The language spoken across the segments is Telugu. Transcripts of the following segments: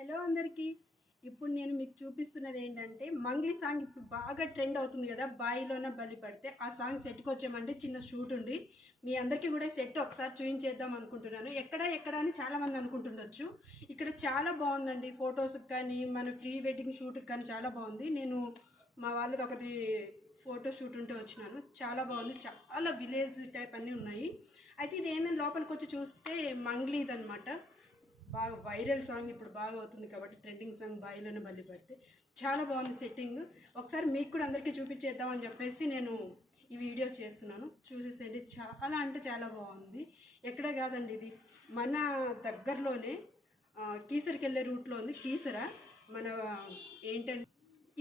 హలో అందరికీ. ఇప్పుడు నేను మీకు చూపిస్తున్నది ఏంటంటే మంగ్లీ సాంగ్ ఇప్పుడు బాగా ట్రెండ్ అవుతుంది కదా, బాయిలోన బలి పడితే. ఆ సాంగ్ సెట్కి వచ్చామంటే చిన్న షూట్ ఉంది. మీ అందరికీ కూడా సెట్ ఒకసారి చూపించేద్దాం అనుకుంటున్నాను. ఎక్కడ అని చాలామంది అనుకుంటుండొచ్చు. ఇక్కడ చాలా బాగుందండి, ఫొటోస్కి కానీ మన ప్రీ వెడ్డింగ్ షూట్కి కానీ చాలా బాగుంది. నేను మా వాళ్ళది ఒకటి ఫోటో షూట్ ఉంటే వచ్చినాను. చాలా బాగుంది, చాలా విలేజ్ టైప్ అన్నీ ఉన్నాయి. అయితే ఇది ఏంటంటే లోపలికి వచ్చి చూస్తే మంగ్లీది అనమాట. బాగా వైరల్ సాంగ్ ఇప్పుడు బాగా అవుతుంది కాబట్టి, ట్రెండింగ్ సాంగ్ బాయిలోనే బలి పడితే. చాలా బాగుంది సెట్టింగ్. ఒకసారి మీకు కూడా అందరికీ చూపించేద్దామని చెప్పేసి నేను ఈ వీడియో చేస్తున్నాను. చూసేసేయండి, చాలా అంటే చాలా బాగుంది. ఎక్కడే కాదండి, ఇది మన దగ్గరలోనే కీసరికి వెళ్ళే రూట్లో ఉంది. కీసర మన ఏంటంటే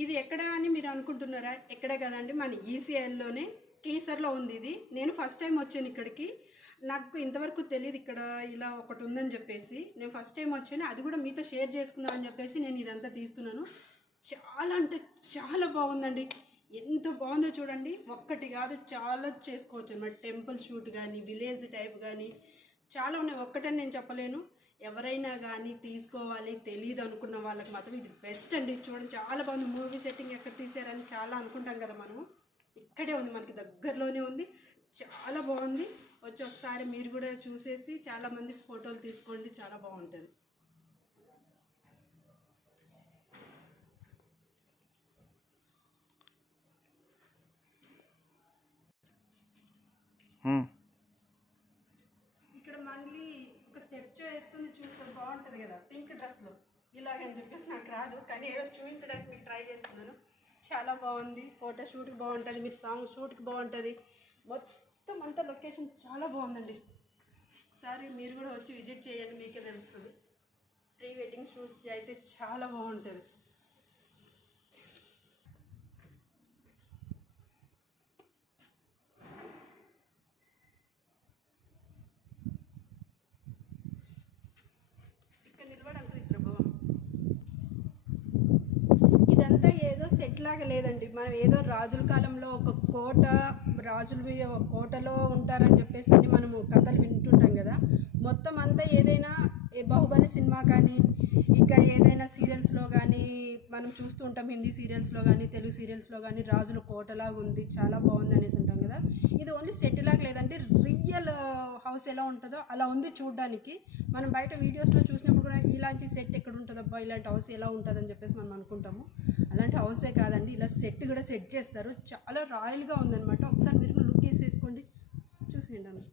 ఇది ఎక్కడ అని మీరు అనుకుంటున్నారా? ఎక్కడే కదండి, మన ఈసీఐలోనే కీసర్లో ఉంది. ఇది నేను ఫస్ట్ టైం వచ్చాను ఇక్కడికి. నాకు ఇంతవరకు తెలియదు ఇక్కడ ఇలా ఒకటి ఉందని చెప్పేసి. నేను ఫస్ట్ టైం వచ్చాను, అది కూడా మీతో షేర్ చేసుకుందాం అని చెప్పేసి నేను ఇదంతా తీస్తున్నాను. చాలా అంటే చాలా బాగుందండి. ఎంత బాగుందో చూడండి. ఒక్కటి కాదు, చాలా చేసుకోవచ్చు అన్నమాట. టెంపుల్ షూట్ కానీ, విలేజ్ టైప్ కానీ చాలా ఉన్నాయి. ఒక్కటని నేను చెప్పలేను. ఎవరైనా కానీ తీసుకోవాలి, తెలియదు అనుకున్న వాళ్ళకి మాత్రం ఇది బెస్ట్ అండి. చూడండి, చాలా బాగుంది. మూవీ సెట్టింగ్ ఎక్కడ తీసారని చాలా అనుకుంటాం కదా మనం. ఇక్కడే ఉంది, మనకి దగ్గరలోనే ఉంది. చాలా బాగుంది. వచ్చి ఒకసారి మీరు కూడా చూసేసి చాలామంది ఫోటోలు తీసుకోండి, చాలా బాగుంటుంది. ఇక్కడ మంగ్లీ ఒక స్టెప్ వేస్తుంది, చూస్తే బాగుంటుంది కదా పింక్ డ్రెస్లో. ఇలాగని చెప్పేసి నాకు రాదు, కానీ ఏదో చూపించడానికి మీకు ట్రై చేస్తున్నాను. చాలా బాగుంది. ఫోటో షూట్కి బాగుంటుంది, మీరు సాంగ్ షూట్కి బాగుంటుంది. మొత్తం అంతా లొకేషన్ చాలా బాగుందండి. ఒకసారి మీరు కూడా వచ్చి విజిట్ చేయండి, మీకే తెలుస్తుంది. ప్రీ వెడ్డింగ్ షూట్ అయితే చాలా బాగుంటుంది. ఇక్కడ నిలబడంతా ఇద్దరు బాగుంది. ఇదంతా ఏదో సెట్ లాగా లేదండి. మనం ఏదో రాజుల కాలంలో ఒక కోట, రాజులు ఒక కోటలో ఉంటారని చెప్పేసి అని మనము కథలు వింటుంటాం కదా. మొత్తం అంతా ఏదైనా బాహుబలి సినిమా కానీ, ఇంకా ఏదైనా సీరియల్స్లో కానీ మనం చూస్తూ ఉంటాం. హిందీ సీరియల్స్లో కానీ, తెలుగు సీరియల్స్లో కానీ రాజుల కోటలాగా ఉంది, చాలా బాగుంది అనేసి ఉంటాం కదా. ఇది ఓన్లీ సెట్ లాగా లేదంటే రియల్ హౌస్ ఎలా ఉంటుందో అలా ఉంది చూడడానికి. మనం బయట వీడియోస్లో చూసినప్పుడు కూడా ఇలాంటి సెట్ ఎక్కడ ఉంటుందో, అబ్బా ఇలాంటి హౌస్ ఎలా ఉంటుందని చెప్పేసి మనం అనుకుంటాము. అలాంటి హౌసే కాదండి, ఇలా సెట్ కూడా సెట్ చేస్తారు. చాలా రాయల్గా ఉందన్నమాట. ఒకసారి మీరు లుక్ వేసేసుకోండి, చూసేయండి.